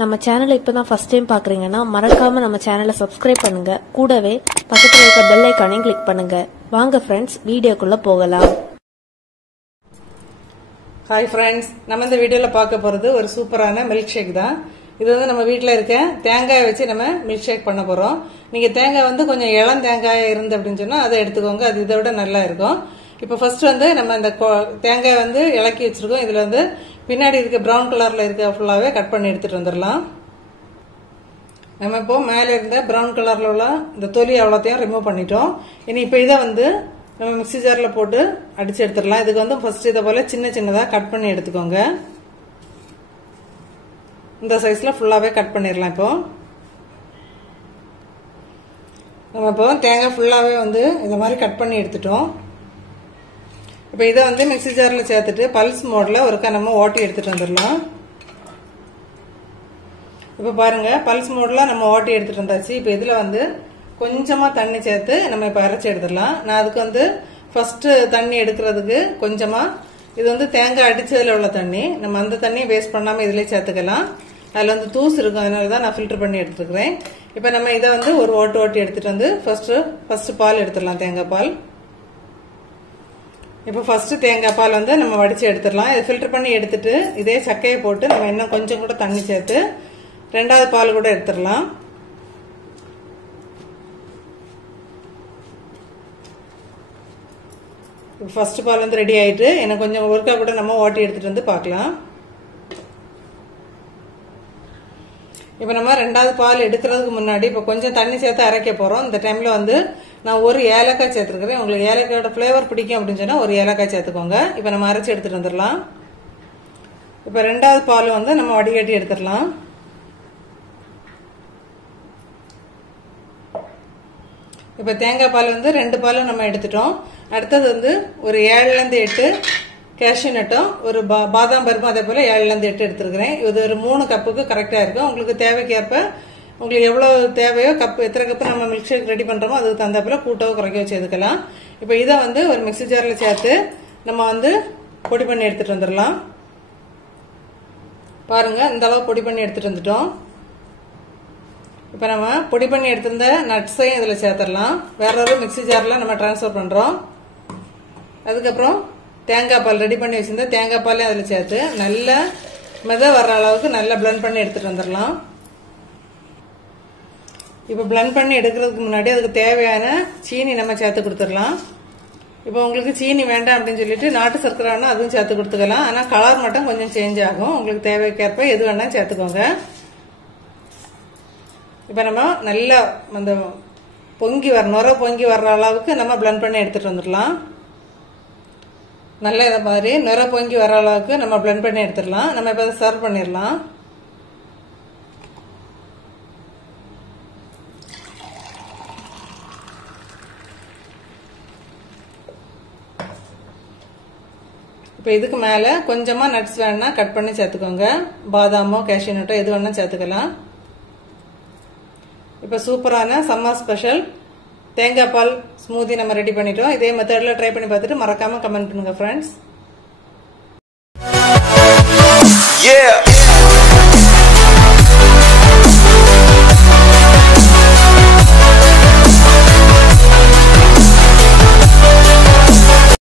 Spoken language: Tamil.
நம்ம சேனலை இப்பதான் ஃபர்ஸ்ட் டைம் பாக்குறீங்கன்னா மறக்காம நம்ம சேனலை சப்ஸ்கிரைப் பண்ணுங்க. கூடவே பக்கத்துல இருக்க பெல் ஐகானையும் கிளிக் பண்ணுங்க. வாங்க ஃப்ரெண்ட்ஸ், வீடியோக்குள்ள போகலாம். ஹாய் ஃப்ரெண்ட்ஸ், நம்ம இந்த வீடியோல பார்க்க போறது ஒரு சூப்பரான மில்க் ஷேக் தான். இது வந்து நம்ம வீட்டில் இருக்க தேங்காயை வச்சு நம்ம மில்க் ஷேக் பண்ண போறோம். நீங்க தேங்காய் வந்து கொஞ்சம் இளம் தேங்காய் இருந்து அப்படின்னு சொன்னா அதை எடுத்துக்கோங்க, அது இதை விட நல்லா இருக்கும். இப்போ ஃபர்ஸ்ட் வந்து நம்ம இந்த தேங்காய் வந்து இலக்கி வச்சிருக்கோம். இதுல வந்து பின்னாடி இருக்க பிரவுன் கலர்ல இருக்க ஃபுல்லாவே கட் பண்ணி எடுத்துட்டு வந்துடலாம். நம்ம இப்போ மேல இருந்த பிரவுன் கலர்ல உள்ள இந்த தொலி அவ்வளோத்தையும் ரிமூவ் பண்ணிட்டோம். இனி இப்போ இதை வந்து நம்ம மிக்ஸி ஜார்ல போட்டு அடிச்சு எடுத்துடலாம். இதுக்கு வந்து ஃபர்ஸ்ட் இதை போல சின்ன சின்னதா கட் பண்ணி எடுத்துக்கோங்க. இந்த சைஸ்ல ஃபுல்லாவே கட் பண்ணிடலாம். இப்போ நம்ம இப்போ தேங்காய் ஃபுல்லாவே வந்து இந்த மாதிரி கட் பண்ணி எடுத்துட்டோம். இப்போ இதை வந்து மிக்ஸி ஜார்ல சேர்த்துட்டு பல்ஸ் மோட்ல ஒருக்கா நம்ம ஓட்டி எடுத்துட்டு வந்துடலாம். இப்போ பாருங்க, பல்ஸ் மோட்ல நம்ம ஓட்டி எடுத்துட்டு வந்தாச்சு. இப்போ இதுல வந்து கொஞ்சமா தண்ணி சேர்த்து நம்ம இப்போ அரைச்சி எடுத்துடலாம். நான் அதுக்கு வந்து ஃபர்ஸ்ட் தண்ணி எடுக்கிறதுக்கு கொஞ்சமா, இது வந்து தேங்காய் அடிச்சதுல உள்ள தண்ணி, நம்ம அந்த தண்ணியை வேஸ்ட் பண்ணாம இதுலயே சேர்த்துக்கலாம். அதுல வந்து தூசு இருக்கும், அதனால தான் நான் ஃபில்டர் பண்ணி எடுத்துக்கிறேன். இப்போ நம்ம இதை வந்து ஒரு ஓட்டி எடுத்துட்டு வந்து ஃபர்ஸ்ட் பால் எடுத்துடலாம், தேங்காய் பால். இப்போ ஃபர்ஸ்ட் தேங்காய் பால் வந்து நம்ம வடிச்சு எடுத்துடலாம். இதை ஃபில்டர் பண்ணி எடுத்துட்டு இதே சக்கையை போட்டு நம்ம இன்னும் கொஞ்சம் கூட தண்ணி சேர்த்து ரெண்டாவது பால் கூட எடுத்துடலாம். ஃபர்ஸ்ட் பால் வந்து ரெடி ஆயிட்டு எனக்கு கொஞ்சம் ஒருக்கா கூட நம்ம ஓட்டி எடுத்துட்டு வந்து பார்க்கலாம். இப்போ நம்ம ரெண்டாவது பால் எடுக்கிறதுக்கு முன்னாடி இப்போ கொஞ்சம் தண்ணி சேர்த்து அரைக்க போறோம். இந்த டைம்ல வந்து நான் ஒரு ஏலக்காய் சேர்த்துருக்கிறேன். உங்களுக்கு ஏலக்காயோட ஃபிளேவர் பிடிக்கும் அப்படின்னு சொன்னா ஒரு ஏலக்காய் சேர்த்துக்கோங்க. இப்போ நம்ம அரைச்சி எடுத்துட்டு வந்துடலாம். இப்போ ரெண்டாவது பால் வந்து நம்ம வடிகட்டி எடுத்துடலாம். இப்போ தேங்காய் பால் வந்து 2 பாலும் நம்ம எடுத்துட்டோம். அடுத்தது வந்து ஒரு 7லேருந்து 8 கேஷ்யூ நட்டும் ஒரு பாதாம் பருப்பும் அதே போல 7லேருந்து 8 எடுத்துருக்கிறேன். இது ஒரு 3 கப்புக்கு கரெக்டா இருக்கும். உங்களுக்கு தேவைக்கேற்ப உங்களுக்கு எவ்வளவு தேவையோ எத்தனை கப்பு நம்ம மில்க் ஷேக் ரெடி பண்றோமோ அதுக்கு தகுந்தாப்புல கூட்டவோ குறைக்கவோ சேர்த்துக்கலாம். இப்போ இதை வந்து ஒரு மிக்ஸி ஜார்ல சேர்த்து நம்ம வந்து பொடி பண்ணி எடுத்துட்டு வந்துடலாம். பாருங்க, இந்த அளவு பொடி பண்ணி எடுத்துட்டு வந்துட்டோம். இப்போ நம்ம பொடி பண்ணி எடுத்திருந்த நட்ஸையும் இதில் சேர்த்துடலாம். வேற ஒரு மிக்ஸி ஜார்ல நம்ம டிரான்ஸ்ஃபர் பண்றோம். அதுக்கப்புறம் தேங்காய் பால் ரெடி பண்ணி வச்சிருந்த தேங்காய் பாலையும் அதில் சேர்த்து நல்லா வர்ற அளவுக்கு நல்லா பிளெண்ட் பண்ணி எடுத்துட்டு வந்துடலாம். இப்போ பிளெண்ட் பண்ணி எடுக்கிறதுக்கு முன்னாடி அதுக்கு தேவையான சீனி நம்ம சேர்த்து கொடுத்துடலாம். இப்போ உங்களுக்கு சீனி வேண்டாம் அப்படின்னு சொல்லிட்டு நாட்டு சர்க்கரைனா அதுவும் சேர்த்து கொடுத்துக்கலாம். ஆனால் கலர் மட்டும் கொஞ்சம் சேஞ்ச் ஆகும். உங்களுக்கு தேவைக்கேற்ப எது வேணாலும் சேர்த்துக்கோங்க. இப்போ நம்ம நல்லா அந்த நுர பொங்கி வர்ற அளவுக்கு நம்ம பிளெண்ட் பண்ணி எடுத்துட்டு வந்துடலாம். நல்லா இதை மாதிரி நுர பொங்கி வர அளவுக்கு நம்ம பிளெண்ட் பண்ணி எடுத்துடலாம். நம்ம இப்போ சர்வ் பண்ணிடலாம். இப்போ இதுக்கு மேல கொஞ்சமா நட்ஸ் வேணா கட் பண்ணி சேர்த்துக்கோங்க. பாதாமோ கேஷ்யூ நட்டோ எது வேணா சேர்த்துக்கலாம். இப்போ சூப்பரான சம்மர் ஸ்பெஷல் தேங்காய் பால் ஸ்மூதி நம்ம ரெடி பண்ணிட்டோம். இதே மெத்தட்ல ட்ரை பண்ணி பார்த்துட்டு மறக்காம கமெண்ட் பண்ணுங்க ஃப்ரெண்ட்ஸ்.